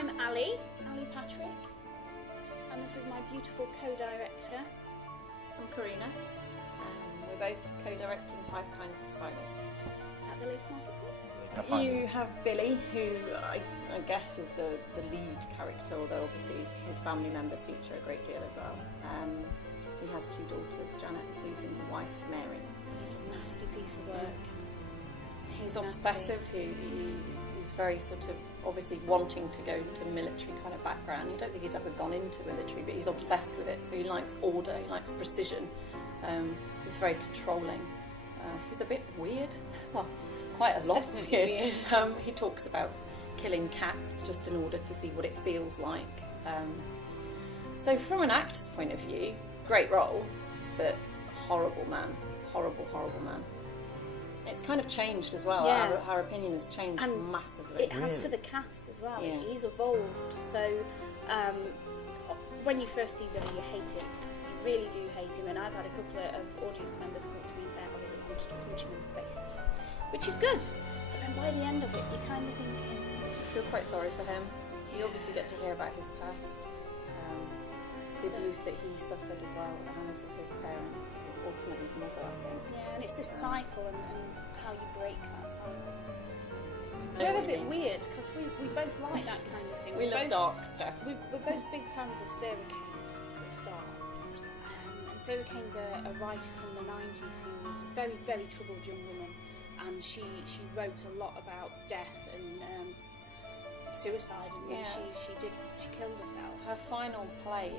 I'm Ali Patrick, and this is my beautiful co-director. I'm Kareena. We're both co-directing 5 Kinds of Silence At the Lace Market. You have Billy, who I guess is the lead character, although obviously his family members feature a great deal as well. He has 2 daughters, Janet and Susan, and wife Mary. He's a nasty piece of work. He's obsessive. He's very sort of obviously wanting to go to military kind of background. You don't think he's ever gone into military, but he's obsessed with it. So he likes order, he likes precision. He's very controlling. He's a bit weird. Well, quite a lot weird. He talks about killing cats just in order to see what it feels like. So from an actor's point of view, great role, but horrible man. Horrible man. It's kind of changed as well. Yeah. Our opinion has changed massively. It has for the cast as well. Yeah. He's evolved. So when you first see Billy, you hate him. You really do hate him. And I've had a couple of audience members come up to me and say, I really wanted to punch him in the face. Which is good. But then by the end of it, you're kind of thinking... I feel quite sorry for him. You obviously get to hear about his past. The abuse that he suffered as well at the hands of his parents, ultimately his mother, I think. Yeah, and it's this cycle and how you break that cycle. We're We're a bit weird because we both like that kind of thing. We love dark stuff. We're both big fans of Sarah Kane for a start. And Sarah Kane's a writer from the 90s who was a very, very troubled young woman, and she wrote a lot about death and suicide, and she killed herself. Her final play,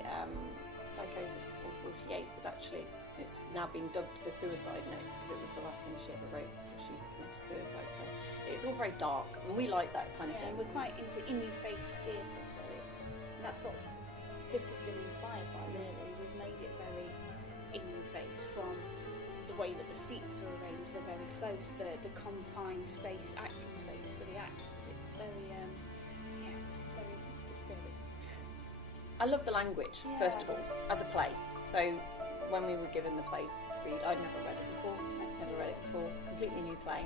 Psychosis 448, was actually, it's now been dubbed the Suicide Note because it was the last thing she ever wrote before she committed suicide. So it's all very dark, and we like that kind of thing. We're quite into in-your-face theatre, so that's what this has been inspired by. Really, we've made it very in-your-face, from the way that the seats are arranged. They're very close. The confined space, acting space for the actors. It's very it's very disturbing. I love the language, first of all, as a play. So when we were given the play to read, I'd never read it before, completely new play.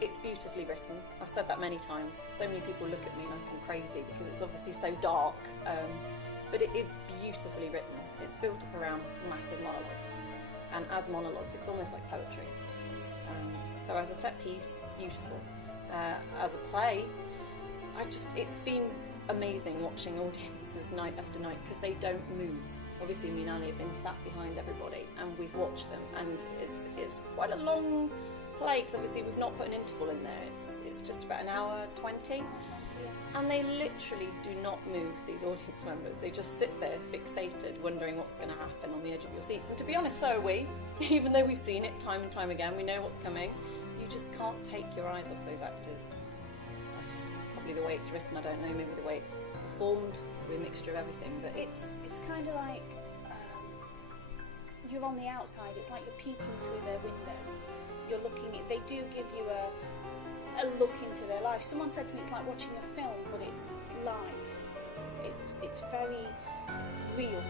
It's beautifully written. I've said that many times. So many people look at me like I'm crazy because it's obviously so dark, but it is beautifully written. It's built up around massive monologues, and as monologues it's almost like poetry. So as a set piece, beautiful. As a play, it's been amazing watching audiences night after night because they don't move. Obviously me and Ali have been sat behind everybody and we've watched them, and it's quite a long play because obviously we've not put an interval in there. It's just about an hour 20, and they literally do not move, these audience members. They just sit there fixated wondering what's going to happen on the edge of your seats, and to be honest, so are we. Even though we've seen it time and time again, we know what's coming. You just can't take your eyes off those actors. Probably the way it's written, I don't know, maybe the way it's performed, probably a mixture of everything, but it's kind of like you're on the outside. It's like you're peeking through their window. You're looking at, they do give you a look into their life. Someone said to me it's like watching a film, but it's live. It's very real.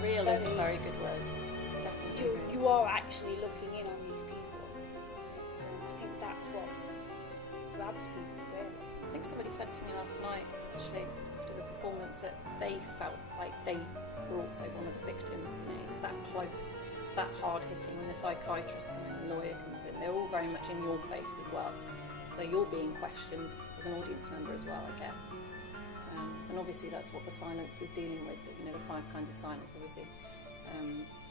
Real is a very good word. It's definitely you are actually looking in on these people. I think that's what grabs people, really. I think somebody said to me last night, actually, after the performance, that they felt like they were also one of the victims. You know, it's that close, it's that hard hitting. When the psychiatrist comes in, the lawyer comes in, they're all very much in your face as well. So you're being questioned as an audience member as well, I guess. And obviously that's what the silence is dealing with. You know, the 5 kinds of silence. Obviously,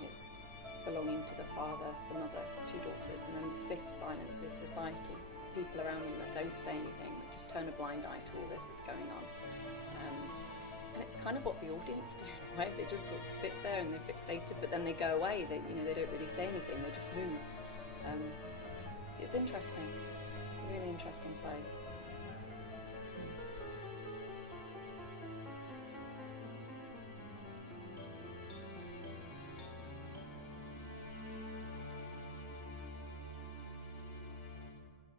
it's belonging to the father, the mother, 2 daughters, and then the 5th silence is society. People around them that don't say anything, that just turn a blind eye to all this that's going on. And it's kind of what the audience do, right? They just sort of sit there and they're fixated, but then they go away. They don't really say anything. They just move. It's interesting, really interesting play.